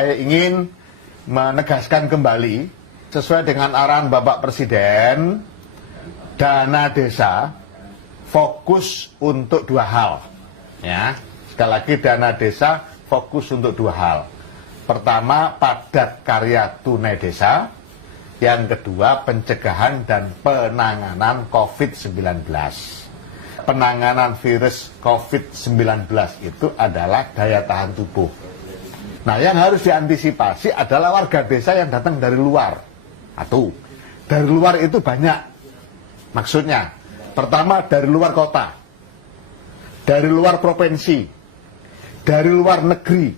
Saya ingin menegaskan kembali sesuai dengan arahan Bapak Presiden, dana desa fokus untuk dua hal. Ya, sekali lagi dana desa fokus untuk dua hal. Pertama, padat karya tunai desa. Yang kedua, pencegahan dan penanganan COVID-19. Penanganan virus COVID-19 itu adalah daya tahan tubuh. Nah, yang harus diantisipasi adalah warga desa yang datang dari luar. Satu, dari luar itu banyak. Maksudnya, pertama dari luar kota, dari luar provinsi, dari luar negeri,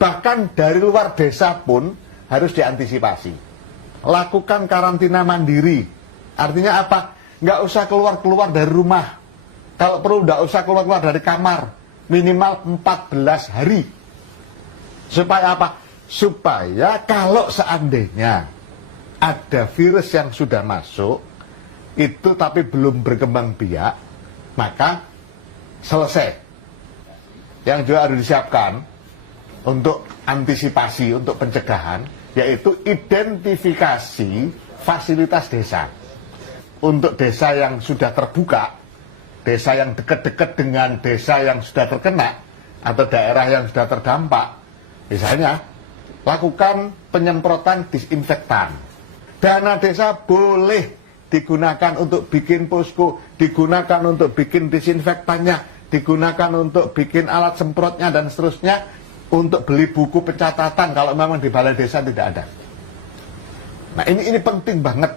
bahkan dari luar desa pun harus diantisipasi. Lakukan karantina mandiri. Artinya apa? Nggak usah keluar-keluar dari rumah. Kalau perlu nggak usah keluar-keluar dari kamar. Minimal 14 hari. Supaya apa? Supaya kalau seandainya ada virus yang sudah masuk, itu tapi belum berkembang biak, maka selesai. Yang juga harus disiapkan untuk antisipasi, untuk pencegahan, yaitu identifikasi fasilitas desa. Untuk desa yang sudah terbuka, desa yang dekat-dekat dengan desa yang sudah terkena, atau daerah yang sudah terdampak, misalnya, lakukan penyemprotan disinfektan. Dana desa boleh digunakan untuk bikin posko, digunakan untuk bikin disinfektannya, digunakan untuk bikin alat semprotnya, dan seterusnya, untuk beli buku pencatatan kalau memang di balai desa tidak ada. Nah, ini penting banget.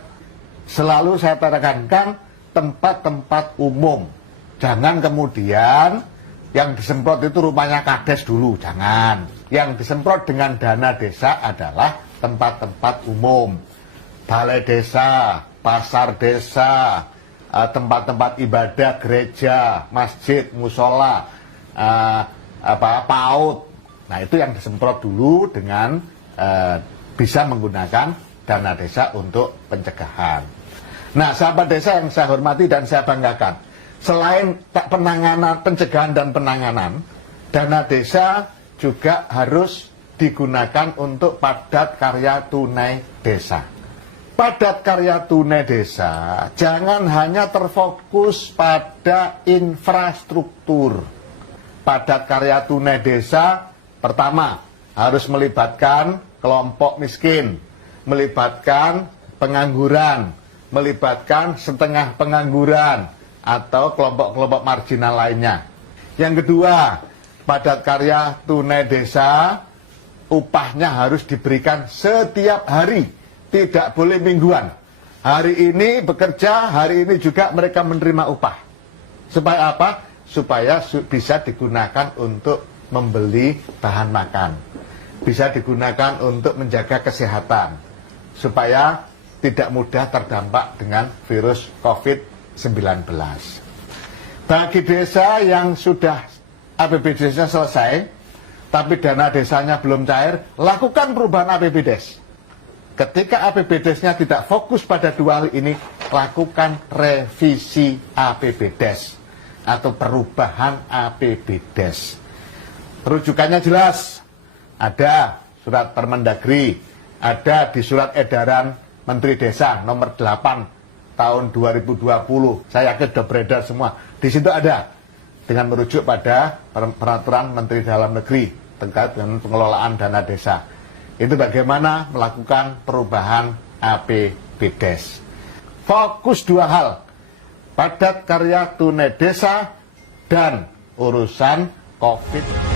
Selalu saya tekankan tempat-tempat umum. Jangan kemudian yang disemprot itu rumahnya kades dulu, jangan. Yang disemprot dengan dana desa adalah tempat-tempat umum. Balai desa, pasar desa, tempat-tempat ibadah, gereja, masjid, musola, PAUD. Nah, itu yang disemprot dulu dengan bisa menggunakan dana desa untuk pencegahan. Nah, sahabat desa yang saya hormati dan saya banggakan, selain penanganan, pencegahan dan penanganan, dana desa juga harus digunakan untuk padat karya tunai desa. Padat karya tunai desa jangan hanya terfokus pada infrastruktur. Padat karya tunai desa pertama harus melibatkan kelompok miskin, melibatkan pengangguran, melibatkan setengah pengangguran, atau kelompok-kelompok marginal lainnya. Yang kedua, padat karya tunai desa, upahnya harus diberikan setiap hari, tidak boleh mingguan. Hari ini bekerja, hari ini juga mereka menerima upah. Supaya apa? Supaya bisa digunakan untuk membeli bahan makan, bisa digunakan untuk menjaga kesehatan, supaya tidak mudah terdampak dengan virus COVID-19. Bagi desa yang sudah APBDes-nya selesai, tapi dana desanya belum cair, lakukan perubahan APBDes. Ketika APBDes-nya tidak fokus pada dua hal ini, lakukan revisi APBDes atau perubahan APBDes. Rujukannya jelas, ada surat Permendagri, ada di surat edaran Menteri Desa nomor 8 tahun 2020. Saya yakin sudah beredar semua. Di situ ada dengan merujuk pada peraturan Menteri Dalam Negeri terkait dengan pengelolaan dana desa. Itu bagaimana melakukan perubahan APBDes. Fokus dua hal, padat karya tunai desa dan urusan COVID.